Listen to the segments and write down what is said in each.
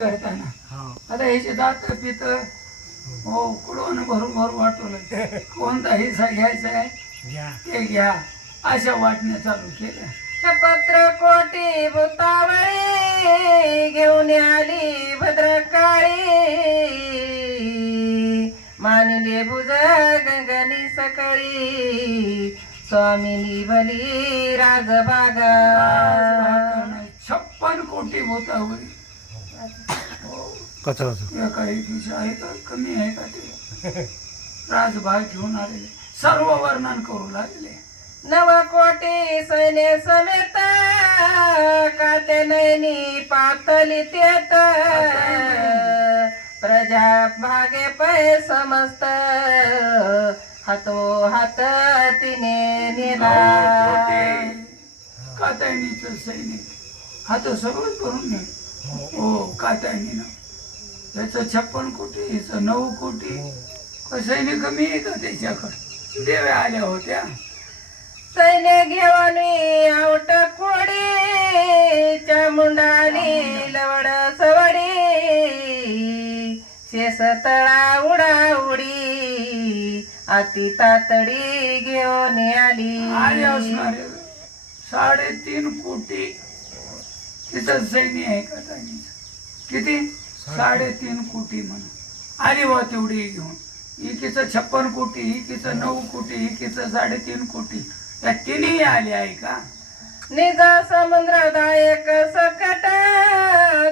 करताना आता ह्याचे दात पित हो कुडून भरून भरून वाटवलं कोणता हिस्सा घ्यायचा आहे ते घ्या अशा वाटण्या चालू केल्या. पत्र कोटी भूतावळी घेऊन आली भद्रकाळी मानिले भुज गंगनी सकळी स्वामिनी भली राजबागा 56 कोटी भूतावळी एका एकीची आहे का कमी आहे का ते राजभाग घेऊन आलेले सर्व वर्णन करू लागले. 9 कोटी सैन्य समेत काते नैनी पातली तेत प्रजा भागे पै समस्त हातो हात तिने नेला. कात्यायनीचं सैनिक हात सगळं करून ने हो कात्यायनीनं त्याचं 56 कोटी हिचं 9 कोटी सैनिक कमी आहे का त्याच्याकडे देव्या आल्या होत्या. सैन्य घेऊन आवट कोडी चामुंडाली लवड सवडी शेष तळा उडा उडी अति तातडी घेऊन आले आली. असणारे 3.5 कोटी तिचं सैन्य आहे का किती 3.5 कोटी म्हणून आली बा तेवढी घेऊन. इकीचं 56 कोटी इकीचं 9 कोटी इकीचं 3.5 कोटी या तिन्ही आले आहे का. निजा समुद्रदायक सकट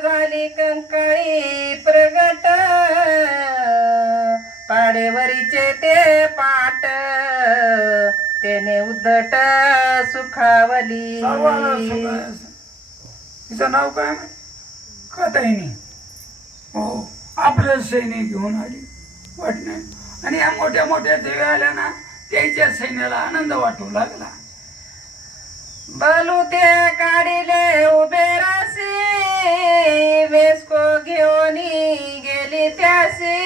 झाली कंकाळी प्रगट पाडेवरीचे ते पाट तेने उद्धट सुखावली. तिचं नाव काय कात्यायनी हो आपलं सैनिक घेऊन आली वाटणे आणि या मोठ्या मोठ्या देव्या आल्या ना त्याच्या सैन्याला आनंद वाटू लागला. बलू ते काढिले उभे राशी वेस्को घेऊन गेली त्याशी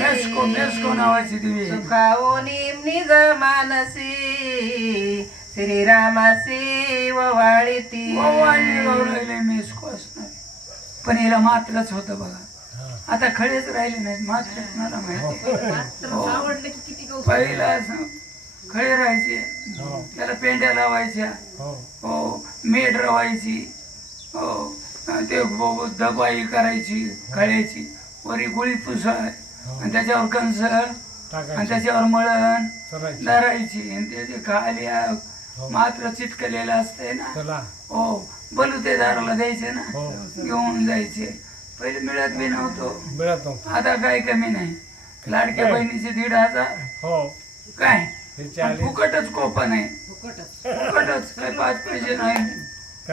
मेस्को मेस्को नावाची देवी सुखावूनी निज मानसी श्रीरामासी ववाळी ती वाळली गौरवले मेस्को असणार पण हिला मात्रच होतं बघा. आता खळेच राहिले नाहीत मात्र कुणाला माहिती हो. पहिला असं खळे राहायचे त्याला पेंड्या लावायच्या हो मेढ रवायची हो ते दबाई करायची खळ्याची वरी गोळी पुसळ आणि त्याच्यावर कंस आणि त्याच्यावर मळण धरायची आणि त्याचे खाली मात्र चिटकलेलं असतंय ना हो बलू ते दाराला द्यायचे ना घेऊन जायचे. पहिले मिळत बी नव्हतो आता काही कमी नाही. लाडक्या बहिणीचे 1,500 काय फुकटच कोपन आहे फुकटच काय 5 पैसे नाही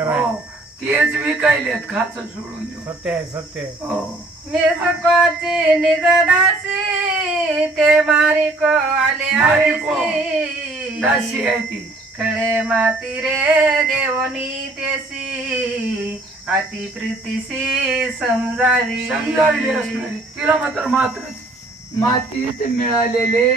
हो तेच विकायलेत खाच सोडून देऊ. सत्य हो मेसकोची निजदासी ते मारिको आले दासी आहे ती खळे माती रे देवनी तेसी अति प्रीतीशी समजावी समजावली असणारी तिला मात्र मातीत मिळालेले